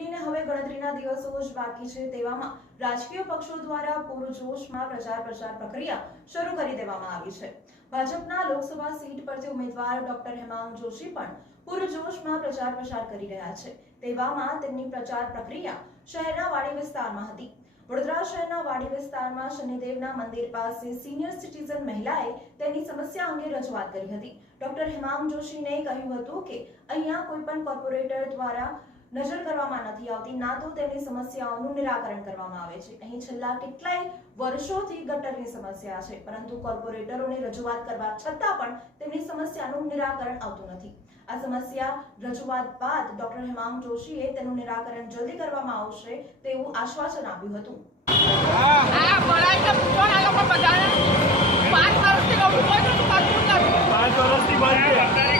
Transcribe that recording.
ચૂંટણીને હવે ગણતરીના દિવસો જ બાકી છે, તેવામાં રાજકીય પક્ષો દ્વારા પૂરજોશમાં પ્રચાર પ્રક્રિયા શરૂ કરી દેવામાં આવી છે। ભાજપના લોકસભા સીટ પરથી ઉમેદવાર ડોક્ટર હેમાંગ જોશી પણ પૂરજોશમાં પ્રચાર કરી રહ્યા છે। તેવામાં તેમની પ્રચાર પ્રક્રિયા શહેરના વાડી વિસ્તારમાં હતી। વડોદરા શહેરના વાડી વિસ્તારમાં શનિદેવના મંદિર પાસે સિનિયર સિટીઝન મહિલાએ તેની સમસ્યા અંગે રજૂઆત કરી હતી। ડોક્ટર હેમાંગ જોશીને કહ્યું હતું કે અહીંયા કોઈ પણ કોર્પોરેટર દ્વારા નજર કરવામાં નથી આવતી, ના તો તેમની સમસ્યાઓનું નિરાકરણ કરવામાં આવે છે। અહીં છેલ્લા કેટલાય વર્ષોથી ગટરની સમસ્યા છે, પરંતુ કોર્પોરેટરોને રજૂઆત કરવા છતાં પણ તેમની સમસ્યાનું નિરાકરણ આવતું નથી। આ સમસ્યા રજૂઆત બાદ ડોક્ટર હેમાંગ જોશીએ તેનું નિરાકરણ જલ્દી કરવામાં આવશે તેવું આશ્વાસન આપ્યું હતું। પાંચ વર્ષથી